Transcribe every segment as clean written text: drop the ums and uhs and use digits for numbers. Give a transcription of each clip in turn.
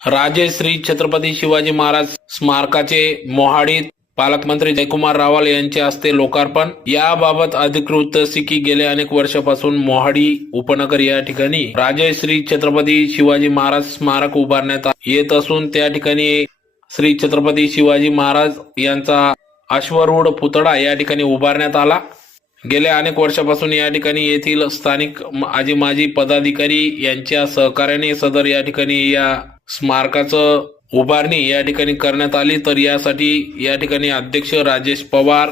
राजे श्री छत्रपती शिवाजी महाराज स्मारकाचे मोहाडीत पालकमंत्री जयकुमार रावल यांच्या हस्ते लोकार्पण। याबाबत अधिकृत तसे की गेल्या अनेक वर्षापासून मोहाडी उपनगर या ठिकाणी राजे श्री छत्रपती शिवाजी महाराज स्मारक उभारण्यात येत असून त्या ठिकाणी श्री छत्रपती शिवाजी महाराज यांचा अश्वारूढ पुतळा या ठिकाणी उभारण्यात आला। गेल्या अनेक वर्षापासून या ठिकाणी येथील स्थानिक आजी माजी पदाधिकारी यांच्या सहकार्याने सदर या ठिकाणी या स्मारकाचं उभारणी या ठिकाणी करण्यात आली। तर यासाठी या ठिकाणी अध्यक्ष राजेश पवार,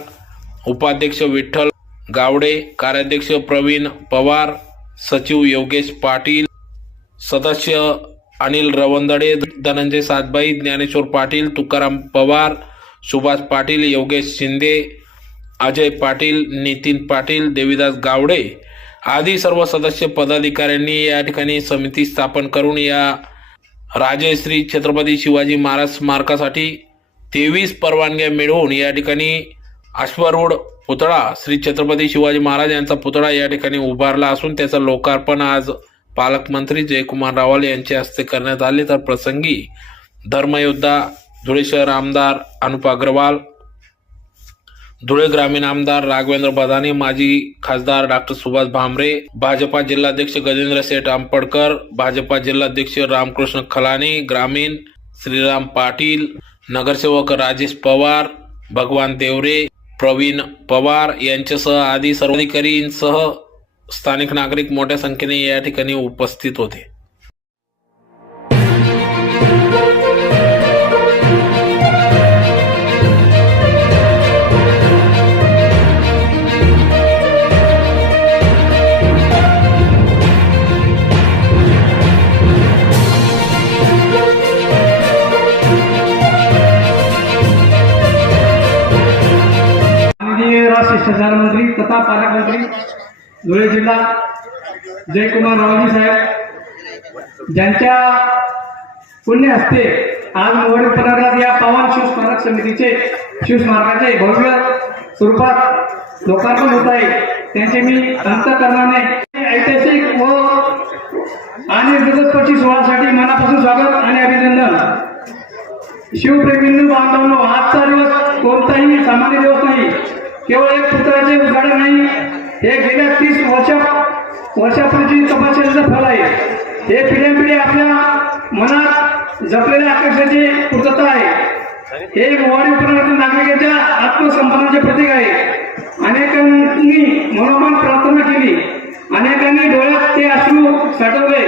उपाध्यक्ष विठ्ठल गावडे, कार्याध्यक्ष प्रवीण पवार, सचिव योगेश पाटील, सदस्य अनिल रवंदडे, धनंजय सातबाई, ज्ञानेश्वर पाटील, तुकाराम पवार, सुभाष पाटील, योगेश शिंदे, अजय पाटील, नितीन पाटील, देवीदास गावडे आदी सर्व सदस्य पदाधिकाऱ्यांनी या ठिकाणी समिती स्थापन करून या राजे श्री छत्रपती शिवाजी महाराज स्मारकासाठी 23 परवानग्या मिळवून या ठिकाणी अश्वारूढ पुतळा श्री छत्रपती शिवाजी महाराज यांचा पुतळा या ठिकाणी उभारला असून त्याचं लोकार्पण आज पालकमंत्री जयकुमार रावल यांच्या हस्ते करण्यात आले। तर प्रसंगी धर्मयोद्धा धुळे शहर आमदार अनुप अग्रवाल, धुळे ग्रामीण आमदार राघवेंद्र बदाने, माजी खासदार डॉक्टर सुभाष भामरे, भाजपा जिल्हाध्यक्ष गजेंद्र शेठ आंबडकर, भाजपा जिल्हाध्यक्ष रामकृष्ण खलाने, ग्रामीण श्रीराम पाटील, नगरसेवक राजेश पवार, भगवान देवरे, प्रवीण पवार यांच्यासह आदी सर्व अधिकाऱ्यांसह स्थानिक नागरिक मोठ्या संख्येने या ठिकाणी उपस्थित होते। शिष्टाचार मंत्री तथा पालकमंत्री धुळे जिल्हा जयकुमार रावजी साहेब ज्यांच्या पुण्य हस्ते आज मोहाडी उपनगरात या पावन शिवस्मारक समितीचे शिवस्मारकाचे भव्य स्वरूपात लोकार्पण होत आहे, त्यांचे मी अंतःकरणाने ऐतिहासिक व आणि हृदयस्पर्शी सोहळ्यासाठी मनापासून स्वागत आणि अभिनंदन। शिवप्रेमींनो, बांधवांनो, आजचा दिवस कोणताही सामान्य दिवस नाही, केवळ एक पुतळ्याचे उद्घाटन नाही, हे गेल्या 30 वर्षापूर्वीची तपश्चर्याचं फल आहे। हे पिढ्यानपिढी आपल्या मनात जपलेल्या आकांक्षाची पूर्तता आहे। हे मोहाडी उपनगरातील नागरिकांच्या आत्मसन्मानाचे प्रतीक आहे। अनेकांनी मनोमन प्रार्थना केली, अनेकांनी डोळ्यात ते अश्रू साठवले,